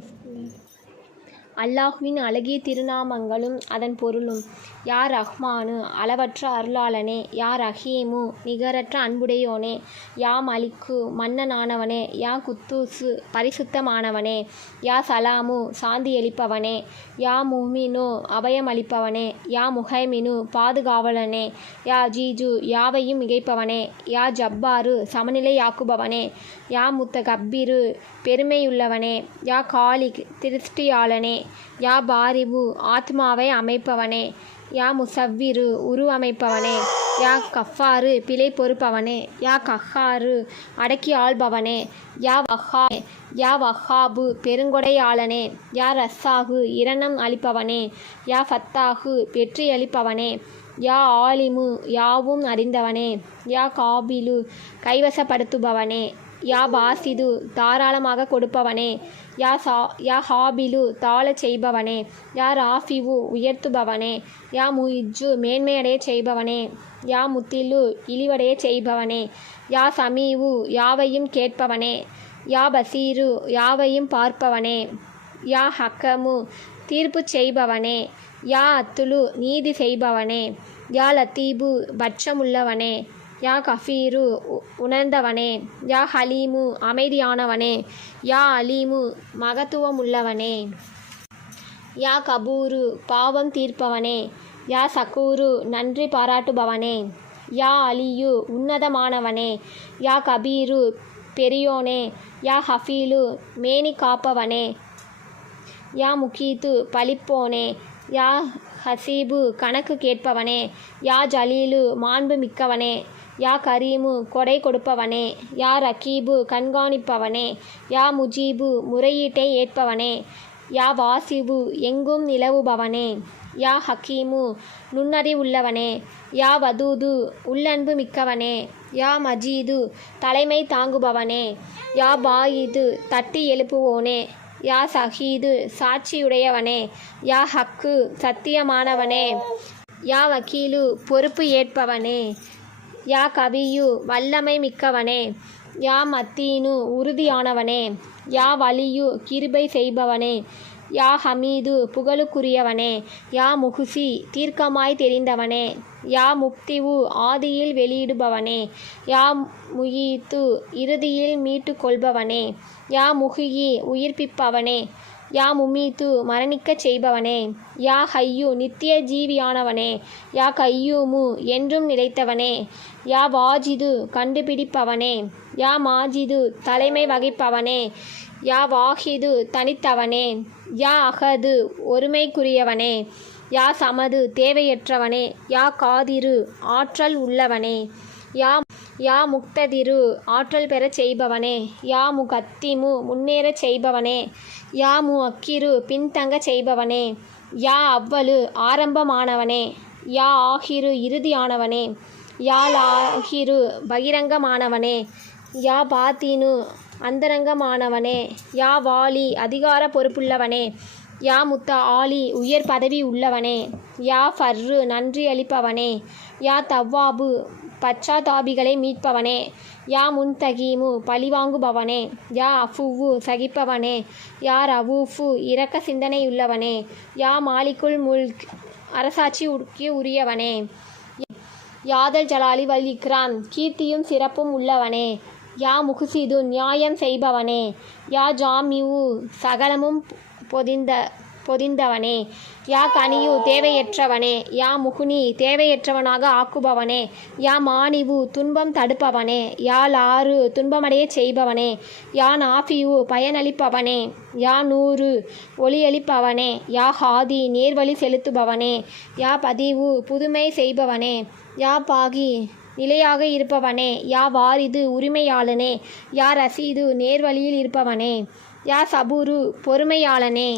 Teşekkürler. அல்லாஹுவின் அழகிய திருநாமங்களும் அதன் பொருளும். யா ரஹ்மானு? அளவற்ற அருளாளனே. யா ரஹீமு? நிகரற்ற அன்புடையோனே. யா மலிக்கு? மன்னனானவனே. யா குத்தூசு? பரிசுத்தமானவனே. யா சலாமு? சாந்தி எளிப்பவனே. யா முஹ்மினு அபயமளிப்பவனே. யா முஹைமினு? பாதுகாவலனே. யா ஜீஜு? யாவையும் மிகைப்பவனே யா ஜப்பாரு? சமநிலையாக்குபவனே. யா முத்த கப்பீரு பெருமையுள்ளவனே. யா காலிக்? திருஷ்டியாளனே. யா பாரிபு ஆத்மாவை அமைப்பவனே. யா முசவ்விரு உருவமைப்பவனே யா கஃபாரு பிழை பொறுப்பவனே. யா கஹாரு அடக்கி ஆள்பவனே. யா வஹா யா வஹாபு பெருங்கொடையாளனே யா ரஸ்ஸாகு இரணம் அளிப்பவனே. யா ஃபத்தாகு வெற்றி அளிப்பவனே. யா ஆலிமு யாவும் அறிந்தவனே. யா காபிலு கைவசப்படுத்துபவனே. யா பாசிது தாராளமாக கொடுப்பவனே. யா சா யா ஹாபிலு தாழச் செய்பவனே. யா ராஃபிவு உயர்த்துபவனே. யா முயிஜ்ஜு மேன்மையடையச் செய்பவனே. யா முத்திலு இழிவடையச் செய்பவனே. யா சமீவு யாவையும் கேட்பவனே. யா பசீரு யாவையும் பார்ப்பவனே. யா ஹக்கமு தீர்ப்பு செய்பவனே. யா அத்துலு நீதி செய்பவனே. யா லத்தீபு பட்சமுள்ளவனே. யா கஃபீரு உ- உணர்ந்தவனே யா ஹலீமு அமைதியானவனே யா அலீமு மகத்துவமுள்ளவனே. யா கபூரு பாவம் தீர்ப்பவனே யா சக்கூரு நன்றி பாராட்டுபவனே யா அலியு உன்னதமானவனே யா கபீரு பெரியோனே யா ஹஃபீலு மேனி காப்பவனே யா முகீத்து பழிப்போனே யா ஹசீபு கணக்கு கேட்பவனே யா ஜலீலு மாண்பு மிக்கவனே யா கரீமு கொடை கொடுப்பவனே யா ரகீபு கண்காணிப்பவனே யா முஜீபு முறையீட்டை ஏற்பவனே யா வாசிபு எங்கும் நிலவுபவனே யா ஹக்கீமு நுண்ணறிவுள்ளவனே யா வதூது உள்ளன்பு மிக்கவனே யா மஜீது தலைமை தாங்குபவனே யா பாயிது தட்டி எழுப்புவோனே யா சஹீது சாட்சியுடையவனே. யா ஹக்கு சத்தியமானவனே. யா வக்கீலு பொறுப்பு ஏற்பவனே. யா கவியு வல்லமை மிக்கவனே. யா மத்தீனு உறுதியானவனே. யா வலியு கிருபை செய்பவனே. யா ஹமீது புகழுக்குரியவனே. யா முகுசி தீர்க்கமாய் தெரிந்தவனே. யா முக்திவு ஆதியில் வெளியிடுபவனே. யா முயீத்து இறுதியில் மீட்டு கொள்பவனே. யா முகியி உயிர்ப்பிப்பவனே. யா முமீத்து மரணிக்கச் செய்பவனே. யா ஹையு நித்திய ஜீவியானவனே. யா கையூமு என்றும் நிலைத்தவனே. யா வாஜிது கண்டுபிடிப்பவனே. யா மாஜிது தலைமை வகிப்பவனே. யா வாஹிது தனித்தவனே. யா அகது ஒருமைக்குரியவனே. யா சமது தேவையற்றவனே. யா காதிரு ஆற்றல் உள்ளவனே. யா யா முக்ததிரு ஆற்றல் பெறச் செய்பவனே. யா மு கத்திமு முன்னேறச் செய்பவனே. யா மு அக்கிரு பின்தங்கச் செய்பவனே. யா அவ்வலு ஆரம்பமானவனே. யா ஆகிரு இறுதியானவனே. யா லாகிரு பகிரங்கமானவனே. யா பாத்தீனு அந்தரங்கமானவனே. யா வாலி அதிகார பொறுப்புள்ளவனே. யா முத்த ஆலி உயர் பதவி உள்ளவனே. யா ஃபர்ரு நன்றி அளிப்பவனே. யா தவ்வாபு பச்சாதாபிகளை மீட்பவனே. யா முன்தகீமு பழிவாங்குபவனே. யா அஃபுவு சகிப்பவனே. யா ரவூஃபு இரக்க சிந்தனையுள்ளவனே. யா மாலிக்குல் முல்க் அரசாட்சிக்கு உரியவனே. யாதல் ஜலாலி வல் இக்ராம் கீர்த்தியும் சிறப்பும் உள்ளவனே. யா முகுசிது நியாயம் செய்பவனே. யா ஜாமிவு சகலமும் பொதிந்த பொதிந்தவனே. யா கனியு தேவையற்றவனே. யா முகுனி தேவையற்றவனாக ஆக்குபவனே. யா மாணிவு துன்பம் தடுப்பவனே. யா லாறு துன்பமடைய செய்பவனே. யா நாஃபியு பயனளிப்பவனே. யா நூறு ஒளியளிப்பவனே. யா ஹாதி நேர்வழி செலுத்துபவனே. யா பதிவு புதுமை செய்பவனே. யா பாகி நிலையாக இருப்பவனே. யா வாரிது உரிமையாளனே. யா ரசீது நேர்வழியில் இருப்பவனே. யா சபூரு பொறுமையாளனே.